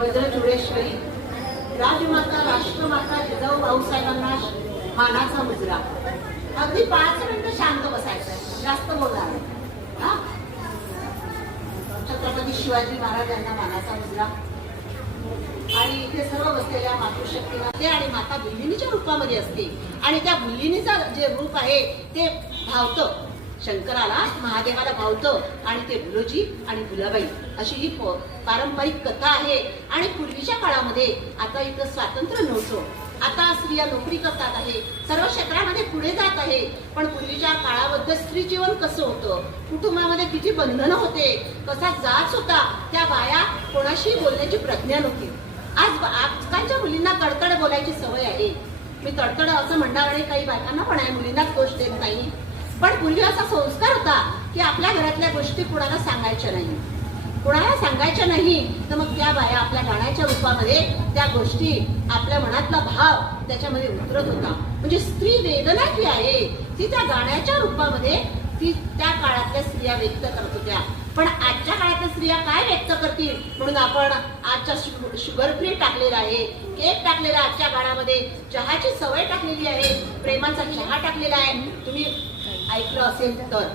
वज्रचूडेश्वरी राजमाता राष्ट्रमाता जिजाऊ भाऊसाहेबांना मानाचा मुजरा. अगदी 5 मिनिटं शांत बसायचं, जास्त बोलणार हा. छत्रपती शिवाजी महाराज यांना मानाचा मुजरा. आणि इथे सर्व बसलेल्या मातृशक्तीला ते आणि माता भुल्लिनीच्या रूपामध्ये असते आणि त्या भुल्लिनीचं जे रूप आहे ते भावतं शंकराला, महादेवाला भावतं आणि ते भुलोजी आणि भुलाबाई अशी ही पारंपरिक कथा आहे. आणि पूर्वीच्या काळामध्ये, आता इथं स्वातंत्र्य नव्हतं, आता स्त्रिया नोकरी करतात आहे, सर्व क्षेत्रामध्ये पुढे जात आहे, पण पूर्वीच्या काळामध्ये स्त्री जीवन कसं होतं, कुटुंबामध्ये किती बंधनं होते, कसा जाच होता, त्या बाया कोणाशी बोलण्याची प्रज्ञा नव्हती. आजकालच्या मुलींना तडतड बोलायची सवय आहे. मी तडतड असं म्हणणार आणि काही बायकांना पण आहे, मुलींनाच दोष देत नाही, पण पूर्वी असा संस्कार होता की आपल्या घरातल्या गोष्टी कुणाला सांगायच्या नाही. कुणाला सांगायच्या नाही तर मग त्या बाया आपल्या गाण्याच्या रूपामध्ये त्या गोष्टी, आपल्या मनातला भाव त्याच्यामध्ये उतरत होता. म्हणजे स्त्री वेदना जी आहे ती त्या गाण्याच्या रूपामध्ये ती त्या काळातल्या स्त्रिया व्यक्त करत होत्या. पण आजच्या काळातल्या स्त्रिया काय व्यक्त करतील म्हणून आपण आजच्या शुगर फ्री टाकलेला आहे, केक टाकलेला, आजच्या काळामध्ये चहाची सवय टाकलेली आहे, प्रेमाचा चहा टाकलेला आहे. तुम्ही ऐकलं असेल तर